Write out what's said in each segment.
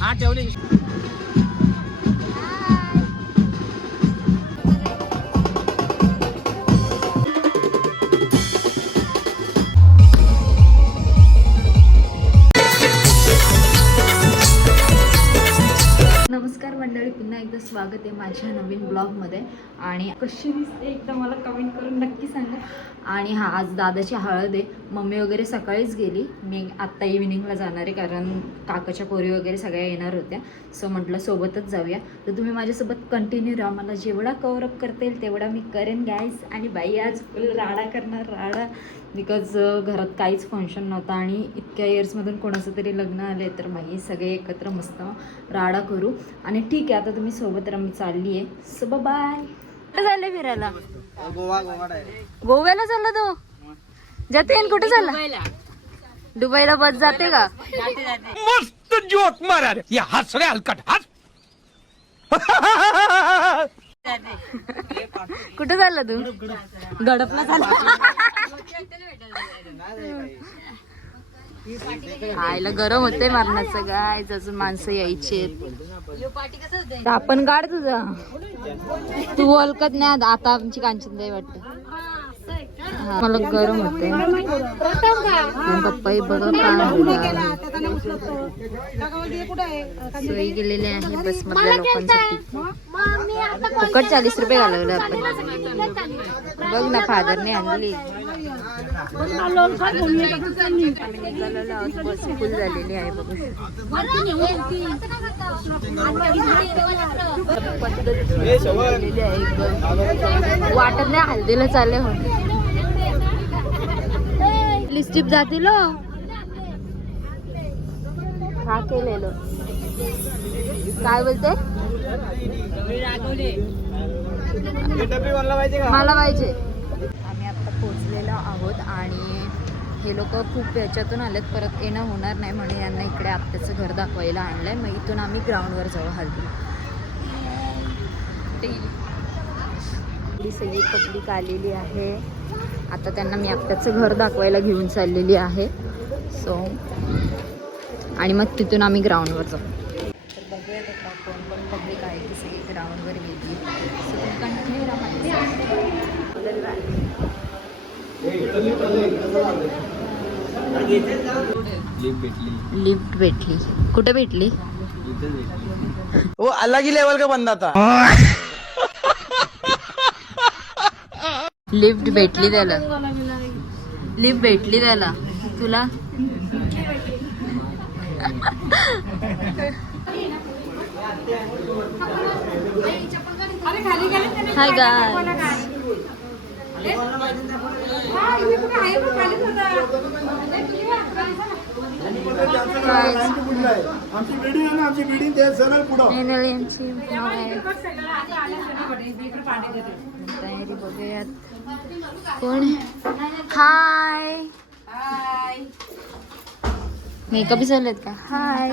हा ठेवली. नमस्कार मंडळी, पुन्हा एकदा स्वागत आहे माझ्या नवीन ब्लॉगमध्ये. आणि कशी दिसते एकदा मला कमेंट करून नक्की सांगा. आणि हा आज दादाची हळद आहे. मम्मी वगैरे सकाळीच गेली, मी आत्ता इव्हिनिंगला जाणार आहे कारण काकाच्या पोरी वगैरे सगळ्या येणार होत्या. सो म्हटलं सोबतच जाऊया. तर तुम्ही माझ्यासोबत कंटिन्यू राहा, मला जेवढा कव्हरअप करता येईल तेवढा मी करेन गाईज. आणि बाई आज फुल राडा करणार, राडा. बिकॉज घरात काहीच फंक्शन नव्हतं आणि इतक्या इयर्समधून कोणाचं तरी लग्न आलं तर बाई सगळे एकत्र मस्त राडा करू. आणि ठीक आहे, आता तुम्ही सोबत राहा, मी चालली आहे. So bye. कुठे चालले फिरायला? गोव्याला चालला तो? जाते कुठे चालला? दुबईला बस जाते का? मस्त जोक मारा रे, या हस रे हलकट हस. कुठे चालला तू? गडपला चालला. आईला गरम होते मारण्याचं काय, अजून माणसं यायचे. आपण काढ तुझा, तू ओळखत नाही आता आमची कांचनताई वाटत. मला गरम होते. पप्पा बघा काय सोयी गेलेली आहे बस मधल्या लोकांसाठी. फुकट 40 रुपये घालवले आपण. बघ ना, फादरने आणली. बस फुल झालेली आहे बघू. वाटत नाही हल्दीला चालले होते. लिस्टिप जातील का केलेलं काय बोलते? मला पाहिजे. आम्ही आता पोचलेलो आहोत आणि हे लोक खूप याच्यातून आलेत, परत येणं होणार नाही म्हणून यांना इकडे आत्याचं घर दाखवायला आणलंय. मग इथून आम्ही ग्राउंडवर जाऊ हल्दी. सगळी पब्लिक आलेली आहे. आता त्यांना मी आत्याचं घर दाखवायला घेऊन चाललेली आहे. सो आणि मग तिथून आम्ही ग्राउंडवर जाऊ. तर बघूयात आता कोण कोण पब्लिक आहे ती सगळी ग्राउंडवर गेली. सो तुम्ही कंटिन्यू राहा. लिफ्ट भेटली. कुठे भेटली? वो अलग ही लेवल का बंदा था. लिफ्ट भेटली त्याला. लिफ्ट भेटली त्याला. तुला हाय गाइस. तयारी बघूयात कोण. हाय मेकअप चाललेत का? हाय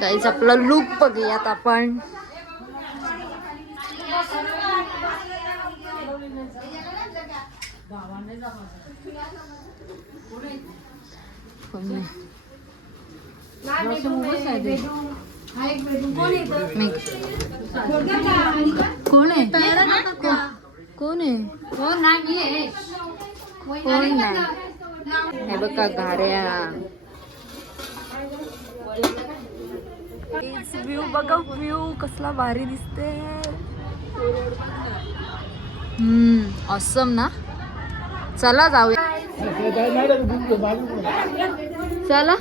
गाईज, आपला लुक बघूयात आपण. कोण आहे? कोण आहे? कोण नाही. हे बघा घाऱ्या. व्ह्यू बघा, व्ह्यू कसला भारी दिसते. ऑसम ना. चला जाऊया. चला.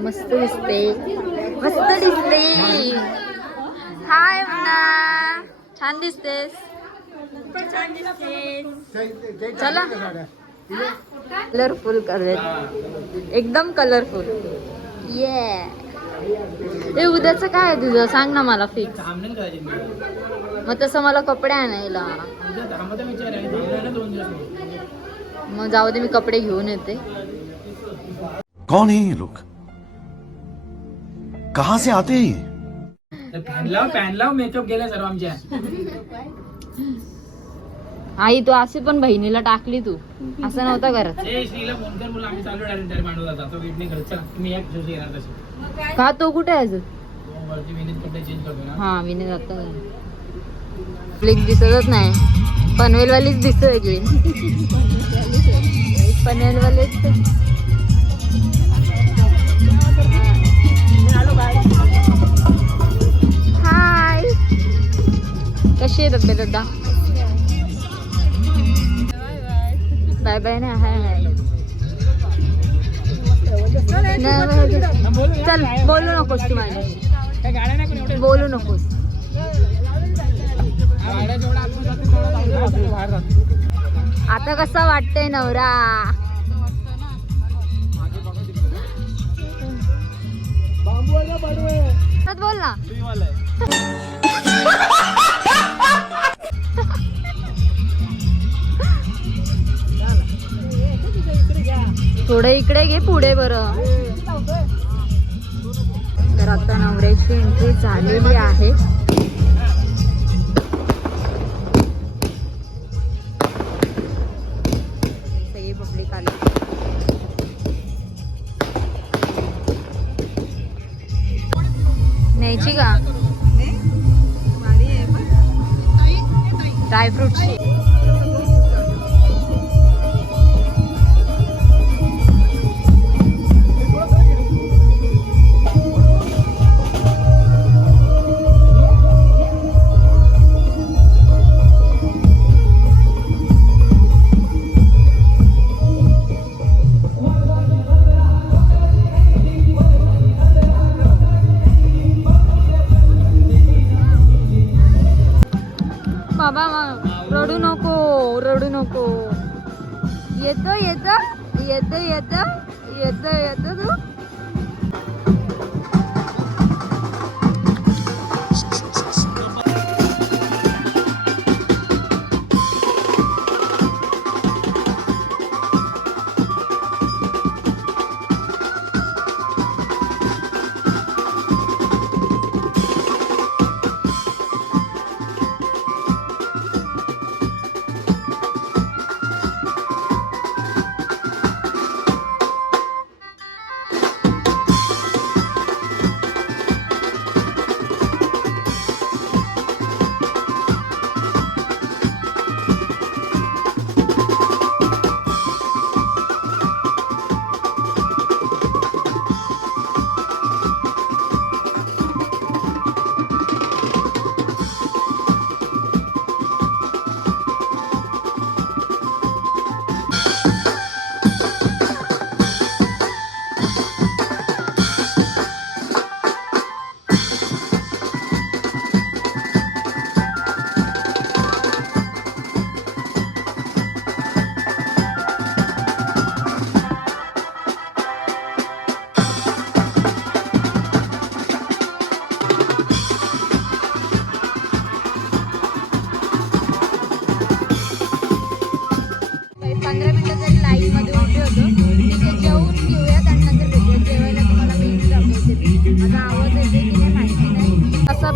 मस्त दिसते, मस्त दिसते. हाय म्हणा, छान दिसतेस. चला कलरफुल करूयात, एकदम कलरफुल. ये उद्याचं काय आहे तुझं? सांग ना मला फिक्स. मग तसं मला कपडे आणायला. मग जाऊ दे, मी कपडे घेऊन येते. कौन है ये लोग? कहाँ से आते हैं? पॅन लाव मेकअप गेला सर्व आमच्या. आई तू अशी पण बहिणीला टाकली तू असं नव्हतं करत का तो कुठे आहे अजून हा विने जातो प्लीज दिसतच नाही पनवेलवालीच दिसतोय की पनवेलवालीच हाय कशी आहे तब्येत दादा बाय बाय ना हाय हाय चल बोलू नकोस तू माझ्याशी बोलू नकोस आता कसं वाटतंय नवरा बोल ना थोडं इकडे घे पुढे बरं तर आता नवऱ्याची एंट्री झालेली आहे सगळी पब्लिक आली न्यायची का ड्रायफ्रूटची बाबा रडू नको रडू नको येतो येतो येतो येतो येतो येतो तू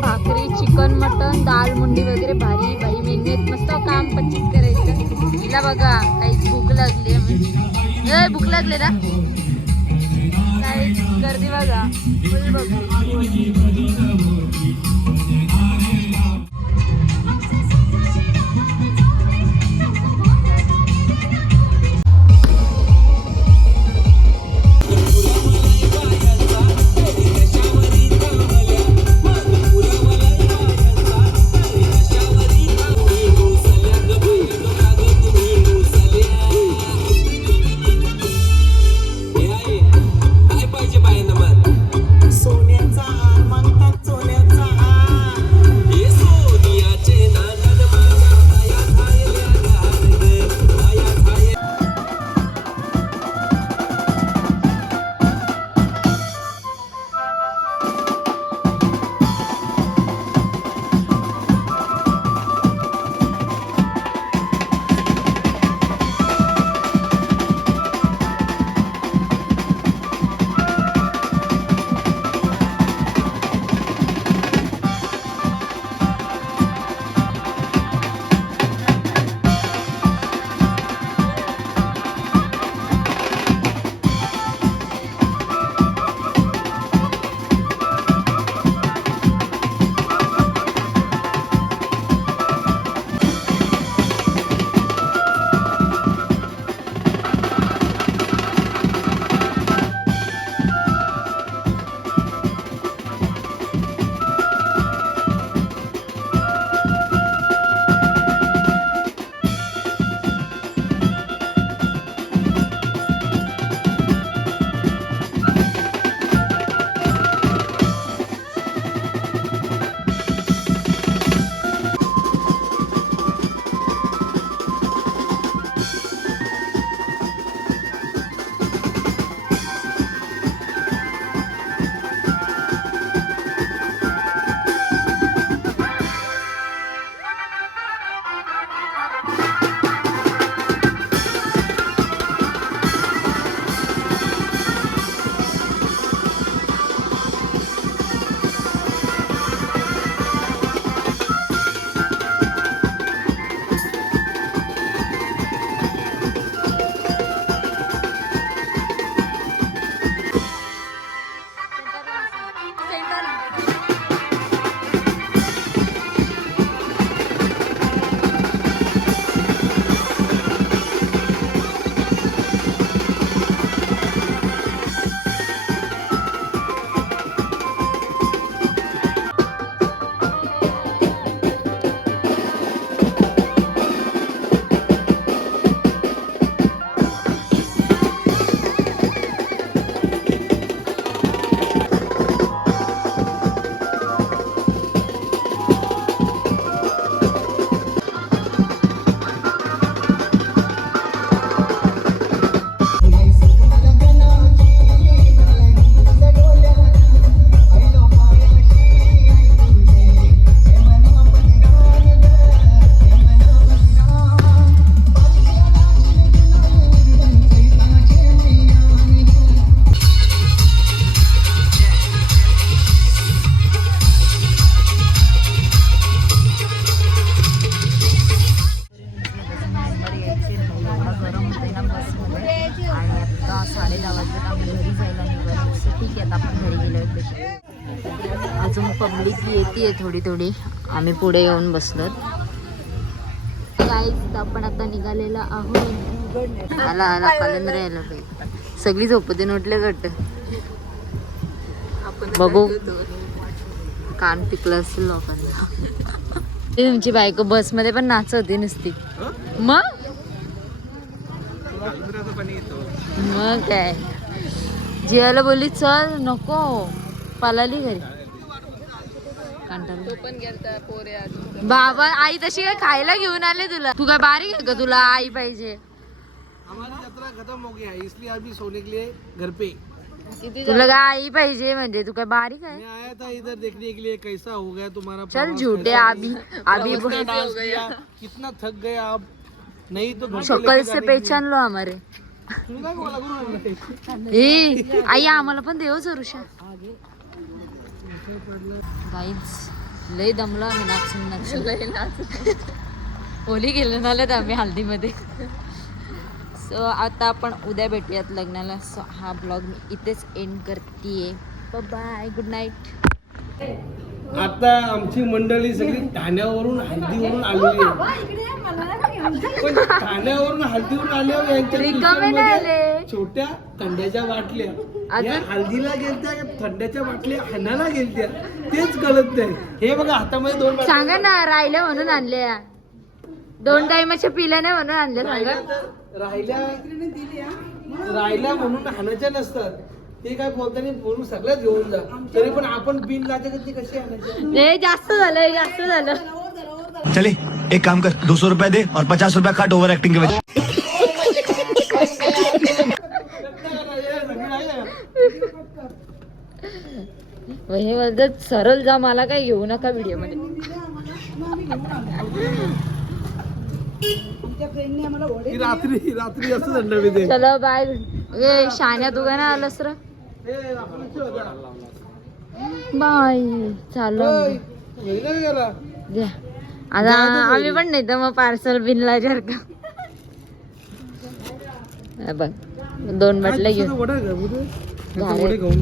भाकरी चिकन मटन दाल मुंडी वगैरे भारी भाई मेन्यूत मस्त काम 25 करायचं हिला बघा काही भूक लागली भूक लागले ना काही गर्दी बघा फुल बघा सोन्याचा हार मागतात सोन्याचा हार अजून पब्लिक येते थोडी थोडी. आम्ही पुढे येऊन बसलो. गाईज आपण आता निघालेला आहोत. आला आला कलेंद्र यायला पाहिजे. सगळी झोपते नोटले गट. बघू कान पिकलं असेल लोकांना. तुमची बायको बस मध्ये पण नाच होती नुसती. मग काय जियाला बोलली चल नको पळाली घरी. बाबा आई तशी काय खायला घेऊन आले तुला. तू काय बारीक आहे का तुला आई पाहिजे. हमारी यात्रा खत्म हो गया है इसलिए अभी सोने के लिए घर पे. तुला काय आई पाहिजे म्हणजे तू काय बारीक आहे. मैं आया था इधर देखने के लिए कैसा हो गया तुम्हारा चल प्रवास, झूठे कैसा अभी अभी कितना डांस किया, कितना थक गया आप. नहीं तो घर पे शक्ल लेके से जाने के लिए. पहचान लो हमारे. तुम्ही काय बोला करून आणलं? ए आई आम्हाला पण देव जरूशा. गाईज लय दमलो आम्ही नाचून नाचून. होली गेलो नाल्यात आम्ही हल्दीमध्ये. सो आता आपण उद्या भेटूयात लग्नाला. सो हा ब्लॉग मी इथेच एंड करते. Bye good night. आता आमची मंडळी सगळी ठाण्यावरून हल्दीवरून आलेली आहे. पण ठाण्यावरून हल्दीवरून आल्यावर यांच्या रिकामे नाही खिशांमध्ये आले. छोट्या थंड्याच्या बाटल्या. या हल्दीला गेलत्या का थंड्याच्या बाटल्या हाणाला गेलत्या तेच कळत नाही. हे बघा हातामध्ये 2 बाटल्या. सांगा ना राहिल्या म्हणून आणल्या. 2 टाइमाच्या पिल्या नाही म्हणून आणल्या सांगा. राहिल्या म्हणून हाणायच्या नसतात. ते काय बोलताना बोलून सगळ्याच घेऊन जा. तरी पण आपण बिन लाच्या ती कशी आणायची. ए जास्त झालं जास्त झालं. चले एक काम कर 200 रुपया दे और 50 रुपया काट ओवर एक्टिंग के वजह. हे बोलतात सरळ जा मला काय घेऊ नका व्हिडिओ मध्ये. ही रात्री रात्री असं दंड विधे. चलो बाय. ए शान्या तू का नाही आलंस र. बाय चालू द्या. आता आम्ही पण नाही तर मग पार्सल बिनला जर का. बघ 2 बाटल्या घेऊन वडा घेऊन